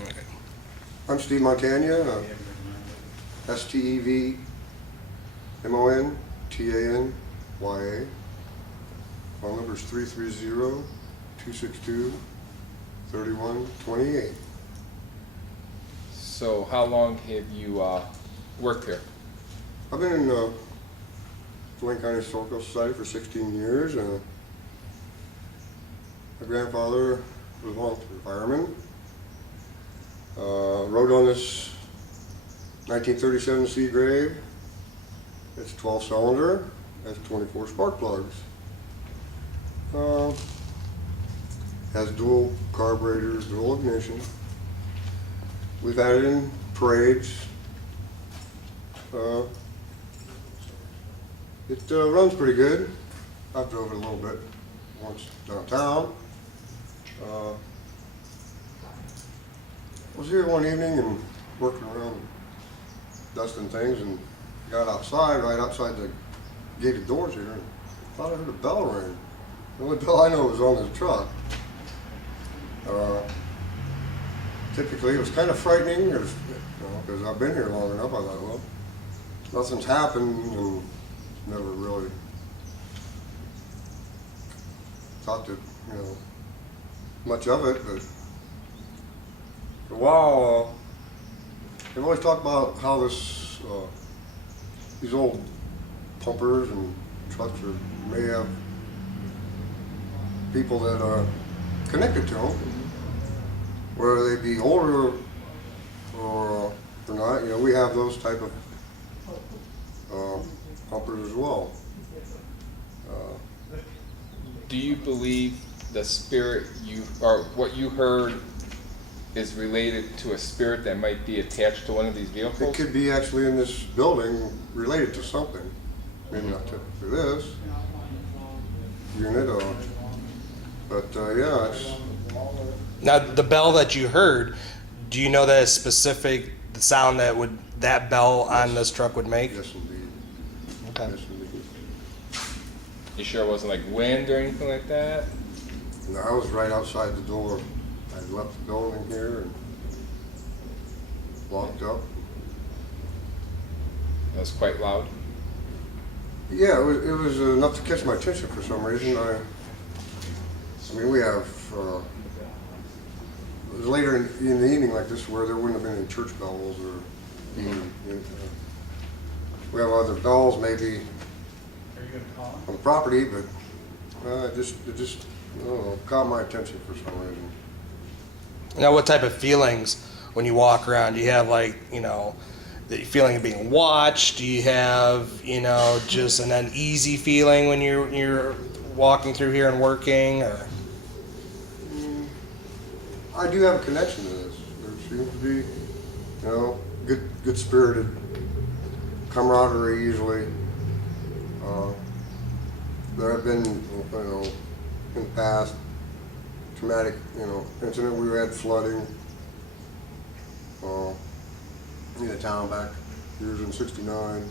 Okay. I'm Steve Montanya, STEVMONTANYA. Phone number is 330-262-3128. So how long have you worked here? I've been in Wayne County Historical Society for 16 years. My grandfather was a volunteer fireman. Rode on this 1937 Seagrave. It's 12-cylinder. Has 24 spark plugs. Has dual carburetors, dual ignition. We've had it in parades. It runs pretty good. I've drove it a little bit once downtown. Was here one evening and working around dusting things and got outside, right outside the gated doors here, and thought I heard a bell ring. The only bell I know was on the truck. Typically it was kind of frightening because I've been here long enough. I thought, well, nothing's happened, and never really thought that, much of it, but for a while, they've always talked about how these old pumpers and trucks may have people that are connected to them, whether they be older or not. We have those type of pumpers as well. Do you believe the spirit what you heard is related to a spirit that might be attached to one of these vehicles? It could be actually in this building related to something. Maybe not typically this unit, but yeah, it's. Now, the bell that you heard, do you know that is specific, the sound that bell on this truck would make? Yes, indeed. Okay. Yes, indeed. You sure it wasn't like wind or anything like that? No, I was right outside the door. I left the building here and walked up. It was quite loud. Yeah, it was enough to catch my attention for some reason. I mean, we have. It was later in the evening like this where there wouldn't have been any church bells or even. We have other bells maybe on the property, but it just I don't know, caught my attention for some reason. Now, what type of feelings when you walk around? Do you have the feeling of being watched? Do you have, just an uneasy feeling when you're walking through here and working? Or? I do have a connection to this. There seems to be, good spirited camaraderie usually. There have been, in the past, traumatic, incident. We had flooding in the town back years in '69.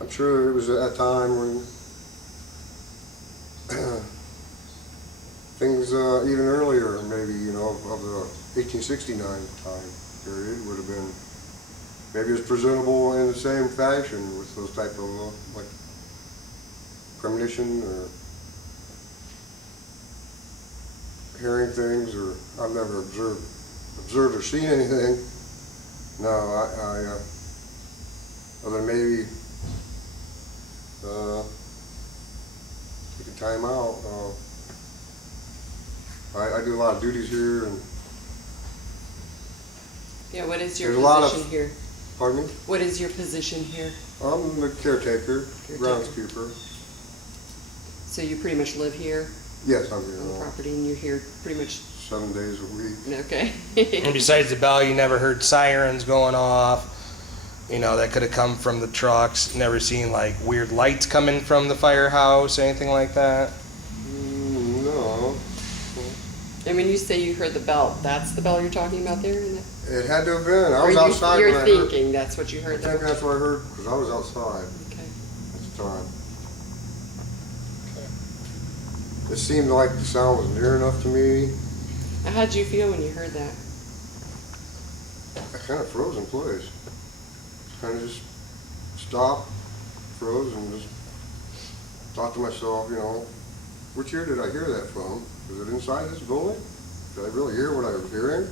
I'm sure it was at a time when things even earlier, maybe, of the 1869 time period would have been, maybe it was presentable in the same fashion with those type of premonition or hearing things, or I've never observed or seen anything. No, I other than maybe take a time out. I do a lot of duties here, and Yeah, what is your there's a lot position of. here? Pardon me? What is your position here? I'm the caretaker, groundskeeper. So you pretty much live here Yes, I'm here on the all property, and you're here pretty much, 7 days a week. okay. And besides the bell, you never heard sirens going off, that could have come from the trucks. Never seen weird lights coming from the firehouse, anything like that? No. And when you say you heard the bell, that's the bell you're talking about there? It had to have been. I Or was outside you're when I heard. thinking that's what you I heard think there? that's what I heard because I was outside Okay. at the time. It seemed like the sound was near enough to me How'd you feel when you heard that? I kind of froze in place. Kind of just stopped, froze, and just thought to myself, you know, which ear did I hear that from? Was it inside this building? Did I really hear what I was hearing?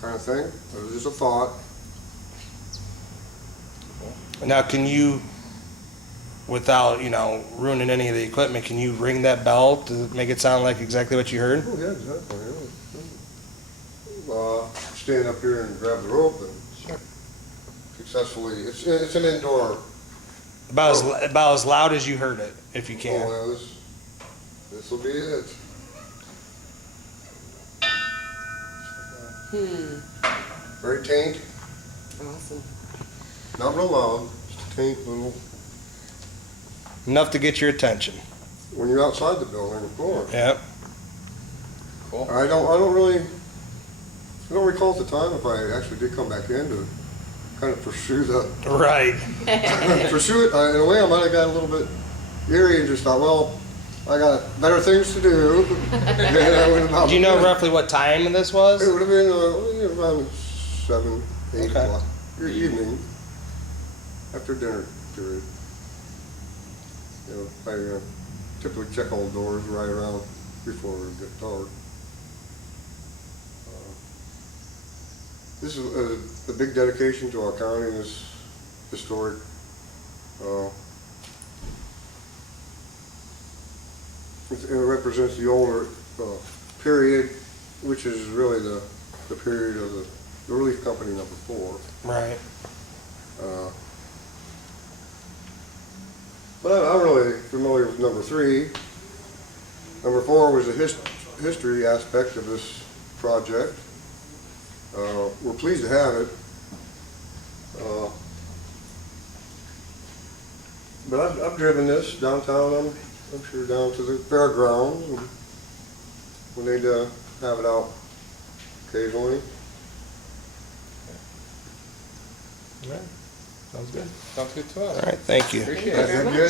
Kind of thing. It was just a thought. Now, can you, without, you know, ruining any of the equipment, can you ring that bell to make it sound like exactly what you heard? Oh, yeah, exactly. Stand up here and grab the rope and successfully, it's an indoor. About as loud as you heard it, if you can. Oh, yeah, this will be it. Very taint, Awesome. not real loud, just a taint little, Enough to get your attention. when you're outside the building, of course. Yep. Cool. I don't recall at the time if I actually did come back in to kind of pursue Right. pursue it. In a way, I might have got a little bit eerie and just thought, well, I got better things to do. And I went about Do you know my business. roughly what time this was? It would have been around 7, 8 Okay. o'clock, evening, after dinner period. You know, I typically check all the doors right around before it gets dark. This is a big dedication to our county and this historic it represents the older period, which is really the period of the relief company number 4. Right. But I'm really familiar with number 3. Number 4 was the history aspect of this project. We're pleased to have it. But I've driven this downtown. I'm sure down to the fairgrounds, and when they'd have it out occasionally. All right. Sounds good. Sounds good to us. All right. Thank you. Appreciate Thank it. you very That's much. good.